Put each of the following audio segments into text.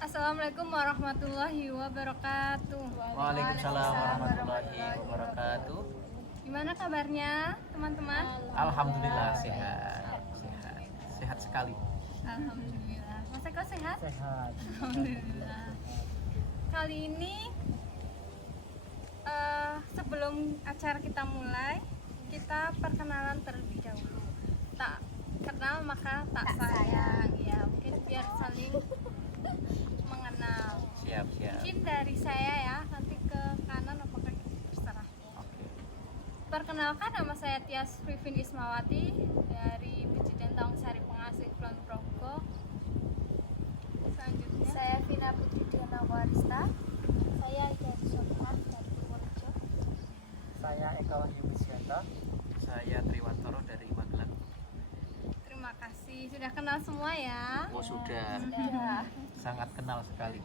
Assalamualaikum warahmatullahi wabarakatuh. Waalaikumsalam warahmatullahi wabarakatuh. Gimana kabarnya teman-teman? Alhamdulillah sehat, sehat, sehat sekali. Alhamdulillah. Mas Eko sehat? Sehat. Alhamdulillah. Kali ini sebelum acara kita mulai, kita perkenalan terlebih dahulu. Tak kenal maka tak sayang. Ya, mungkin biar saling mengenal. Siap, siap. Mungkin dari saya ya, nanti ke kanan apakah terserah. Oke. Perkenalkan, nama saya Tias Vivin Ismawati dari Bejidan Taungsari Pengasuh Kulon Progo. Selanjutnya Saya Vina Putri Diana Warista. Saya Ida Sofan dari Purworejo. Saya Eka Wahyu Wisyanto. Saya Triwantoro dari Magelang. terima kasih sudah kenal semua ya. Oh sudah, Ya. sangat kenal sekali.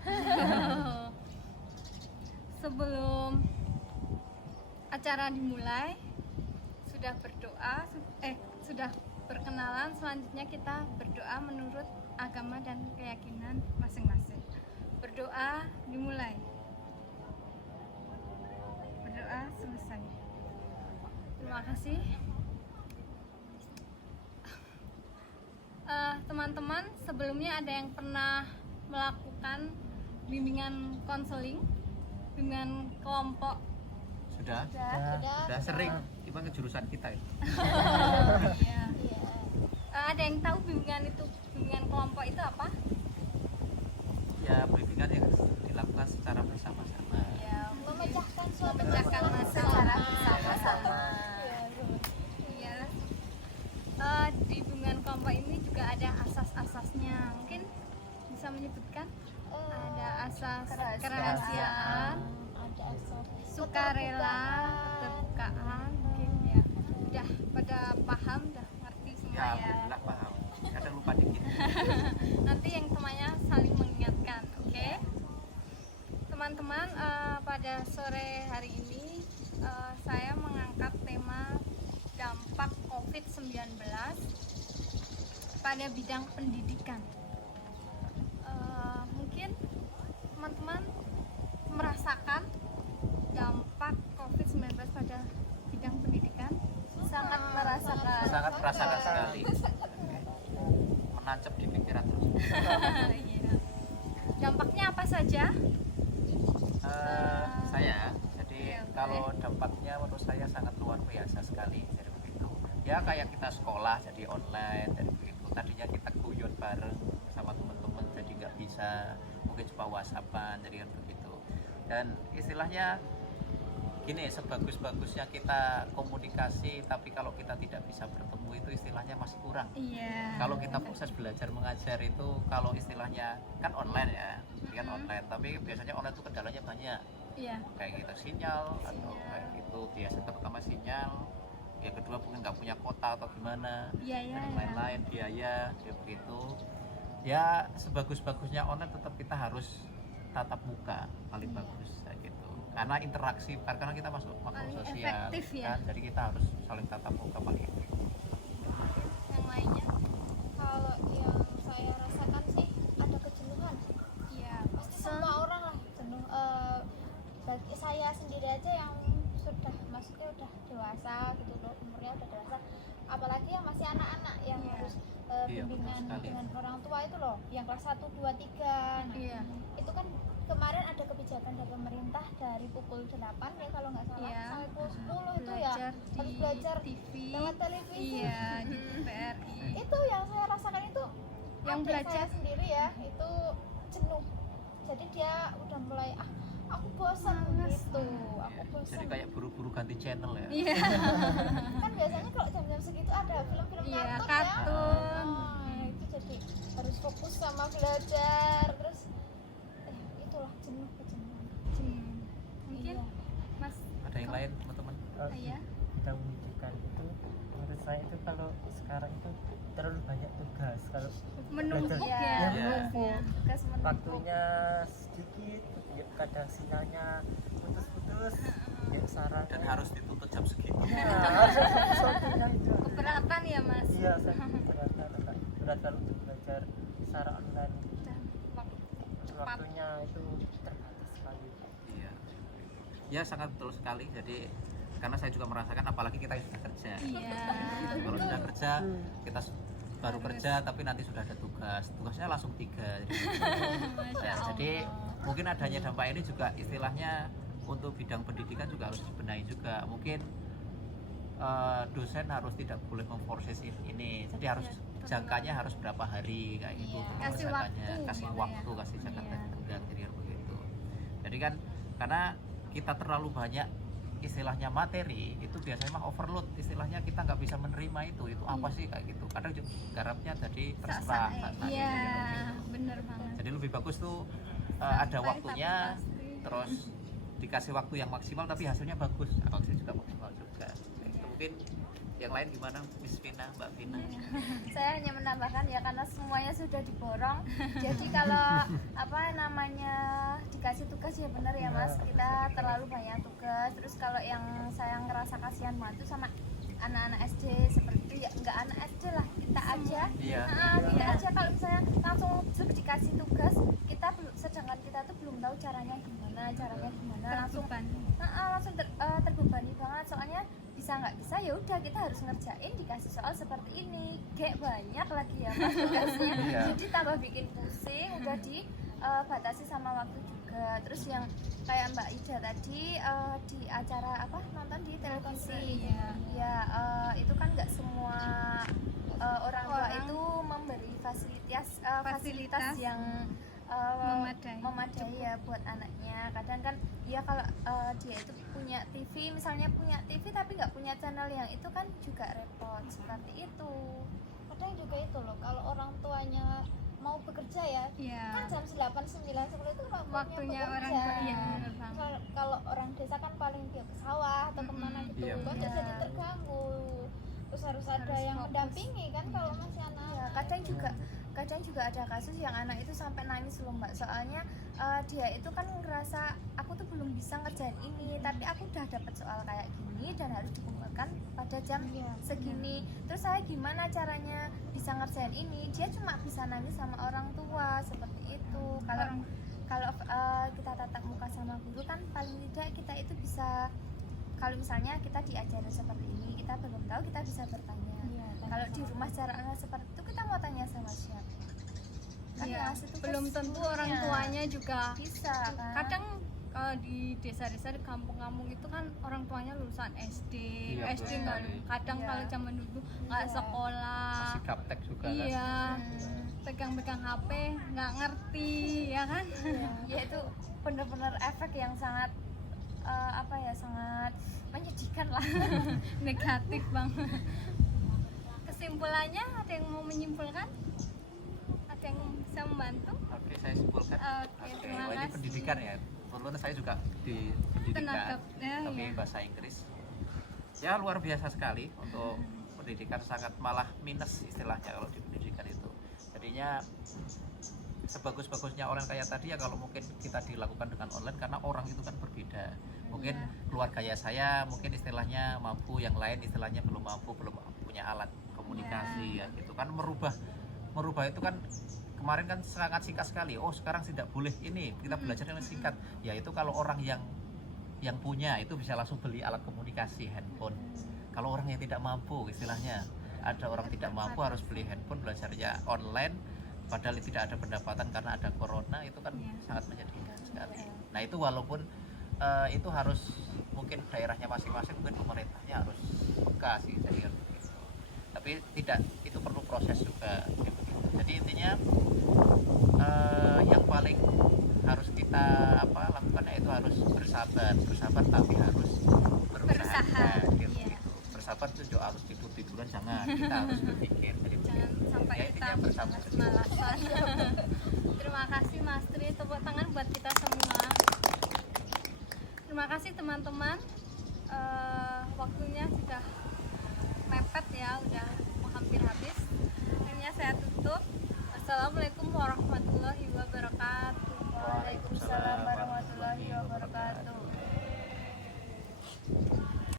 Sebelum acara dimulai sudah berkenalan, selanjutnya kita berdoa menurut agama dan keyakinan masing-masing. Berdoa dimulai. Berdoa selesai. Terima kasih. Teman-teman, sebelumnya ada yang pernah melakukan bimbingan konseling, bimbingan kelompok? Sudah, sudah sering. Gimana jurusan kita ya? Iya. Iya. Ada yang tahu bimbingan kelompok itu apa? Ya bimbingan yang dilakukan secara bersama-sama. Ya, Memecahkan suatu memecahkan masalah secara bersama-sama. Iya. Di bimbingan kelompok ini juga ada asas-asasnya. Mungkin bisa menyebutkan? Ada asas kerahasiaan, ada asas sukarela, keterbukaan, mungkin ya. Udah pada paham, udah ngerti semua Ya, ya. alhamdulillah paham. Kadang lupa dikit. Nanti yang temannya saling mengingatkan, oke? Teman-teman, pada sore hari ini saya mengangkat tema dampak COVID-19 pada bidang pendidikan. Mungkin teman-teman merasakan dampak COVID-19 pada bidang pendidikan? sangat merasakan. Sangat merasakan sekali. Menancap di pikiran terus. Iya. Dampaknya apa saja? Saya, jadi Iya, oke. kalau dampaknya menurut saya sangat luar biasa sekali dari begitu. Ya kayak kita sekolah jadi online dari begitu. Tadinya kita guyon bareng sama teman-teman jadi nggak bisa, mungkin cuma WhatsAppan jadi kan begitu. Dan istilahnya gini, sebagus-bagusnya kita komunikasi, tapi kalau kita tidak bisa bertemu itu istilahnya masih kurang. Iya. Kalau kita proses belajar mengajar itu, kalau istilahnya kan online ya, kan online, tapi biasanya online itu kendalanya banyak, Iya. kayak gitu sinyal atau kayak gitu, biasa terutama sinyal. Yang kedua mungkin nggak punya kota atau gimana, Iya, iya. dan lain-lain, biaya, ya begitu. Ya sebagus-bagusnya online tetap kita harus tatap muka paling bagus kayak gitu. Karena interaksi, karena kita masuk Paling sosial, efektif ya. kan, jadi kita harus saling tatap muka paling efektif. Yang lainnya? Kalau yang saya rasakan sih ada kejenuhan. Iya. Pasti semua orang lah jenuh. Bagi saya sendiri aja yang maksudnya udah dewasa gitu loh, umurnya udah dewasa, apalagi yang masih anak-anak yang Iya. harus Iya, bimbingan betul sekali. dengan orang tua itu loh, yang kelas 1, 2, 3. Nah, Iya. itu kan kemarin ada kebijakan dari pemerintah dari pukul 8 ya kalau nggak salah, Iya. sampai pukul 10 itu ya Belajar harus di belajar TV. lewat televisi. Iya, di TVRI. Itu yang saya rasakan itu, Yang adik belajar saya sendiri ya itu jenuh, jadi dia udah mulai aku bosan Males. gitu, aku bosan. Jadi kayak buru-buru ganti channel ya. Iya. Kan biasanya kalau jam-jam segitu ada film-film Iya, kartun ya. kartun. Nah, itu jadi harus fokus sama belajar, terus itulah kejenuhan. Mungkin Iya. Mas Ada yang lain teman-teman? Iya. Bidang pendidikan itu menurut saya itu kalau sekarang itu terlalu banyak tugas. Kalau Menumpuk Iya. ya. Ya, tugasnya. Tugas menumpuk. waktunya sedikit, ya kadang sinyalnya putus-putus, ya saran. Dan harus dituntut jam segitu. Ya, harus fokus waktunya itu. Keberatan ya, Mas? Iya, saya berat kalau untuk belajar secara online. Dan waktu cepat. waktunya itu terbatas sekali. Iya. Ya sangat betul sekali. Jadi karena saya juga merasakan, apalagi kita yang sudah kerja. Iya. Kalau sudah kerja, kita baru Harus. kerja tapi nanti sudah ada tugasnya langsung 3. Masya Ya, jadi Allah. mungkin adanya dampak ini juga istilahnya untuk bidang pendidikan juga harus dibenahi juga. Mungkin dosen harus tidak boleh memforces ini, jadi harus jangkanya harus berapa hari kayak gitu. Iya. Kasih penyelesaiannya. waktu Kasih gitu waktu, ya. kasih jangka Iya. tenggang, jadi harus begitu. Jadi kan karena kita terlalu banyak istilahnya materi, itu biasanya mah overload, istilahnya kita nggak bisa menerima itu apa sih kayak gitu. Kadang juga garapnya jadi terserah. Iya, Gitu. bener banget. Jadi lebih bagus tuh ada Santai waktunya, tapi pasti. terus dikasih waktu yang maksimal tapi hasilnya bagus. Hasilnya juga maksimal juga. Itu mungkin yang lain gimana, Miss Vina, Mbak Vina? Saya hanya menambahkan ya, karena semuanya sudah diborong. Jadi kalau apa namanya dikasih tugas ya benar ya Mas, kita terlalu banyak tugas. Terus kalau yang saya ngerasa kasihan banget tuh sama anak-anak SD seperti itu ya, enggak anak SD lah, kita aja. Iya. Kita aja kalau misalnya langsung dikasih tugas, sedangkan kita tuh belum tahu caranya gimana, langsung langsung terbebani banget. Soalnya bisa nggak bisa ya udah kita harus ngerjain, dikasih soal seperti ini kayak banyak lagi ya Mas tugasnya. Iya. Jadi tambah bikin pusing, udah dibatasi sama waktu juga. Terus yang kayak Mbak Ida tadi di acara apa, nonton di televisi ya, itu kan nggak semua orang tua itu memberi fasilitas yang memadai ya buat anaknya. Kadang kan ya kalau dia itu punya TV, misalnya punya TV tapi nggak punya channel yang itu kan juga repot seperti itu. Kadang juga itu loh, kalau orang tuanya mau bekerja ya, kan jam 8, 9, 10 itu Waktunya orang bekerja. tua, iya, bener banget. Kalau orang desa kan paling dia ke sawah atau kemana gitu, Iya, kan bener. jadi terganggu. Terus harus ada yang fokus. mendampingi kan kalau masih anak. Ya, kadang juga ada kasus yang anak itu sampai nangis loh Mbak, soalnya dia itu kan ngerasa aku tuh belum bisa ngerjain ini, tapi aku udah dapat soal kayak gini dan harus dikumpulkan pada jam segini. Terus saya gimana caranya bisa ngerjain ini? Dia cuma bisa nangis sama orang tua seperti itu. Kalau kita tatap muka sama guru kan paling tidak kita itu bisa, kalau misalnya kita diajarin seperti ini kita belum tahu, kita bisa bertanya. Kalau di rumah caranya seperti itu kita mau tanya sama siapa? Kan Iya, yang ngasih tugas belum tentu orang gurunya. tuanya juga Bisa kan? kadang di desa-desa, di kampung-kampung itu kan orang tuanya lulusan SD, Iya, SD betul nggak, sekali. kadang Iya. kalau zaman dulu nggak Iya. sekolah, Masih gaptek juga kan. iya, pegang-pegang HP nggak ngerti, ya kan? Ya itu benar-benar efek yang sangat sangat menyedihkan lah. Negatif banget. Kesimpulannya ada yang mau menyimpulkan? Ada yang bisa membantu? Oke, saya simpulkan. Oke, terima Wah, ini kasih. pendidikan ya. Kebetulan saya juga di pendidikan, Tenaga, ya, tapi ya. bahasa Inggris. Ya luar biasa sekali untuk pendidikan, sangat malah minus istilahnya kalau di pendidikan itu. Jadinya sebagus-bagusnya orang kayak tadi ya kalau mungkin kita dilakukan dengan online, karena orang itu kan berbeda. Mungkin keluarga ya saya mungkin istilahnya mampu, yang lain istilahnya belum mampu, belum punya alat komunikasi ya gitu kan. Merubah itu kan kemarin kan sangat singkat sekali. Oh sekarang tidak boleh ini, kita belajar yang singkat. Ya itu kalau orang yang punya itu bisa langsung beli alat komunikasi, handphone. Kalau orang yang tidak mampu istilahnya, ada orang tidak mampu harus beli handphone, belajarnya online, padahal tidak ada pendapatan karena ada corona, itu kan sangat menyedihkan sekali. Nah itu walaupun itu harus mungkin daerahnya masing-masing, mungkin pemerintahnya harus buka sih, jadi begitu. Tapi tidak, itu perlu proses juga kayak begitu. Jadi intinya yang paling harus kita lakukan itu harus bersabar tapi harus berusaha. Berusaha, Gitu. iya. Bersabar itu harus tiduran jangan, kita harus berpikir. Jadi Jangan begitu. sampai Ya, kita intinya bersabar. malas-malasan. Terima kasih Mas Tri, tepuk tangan buat kita semua. Terima kasih teman-teman, waktunya sudah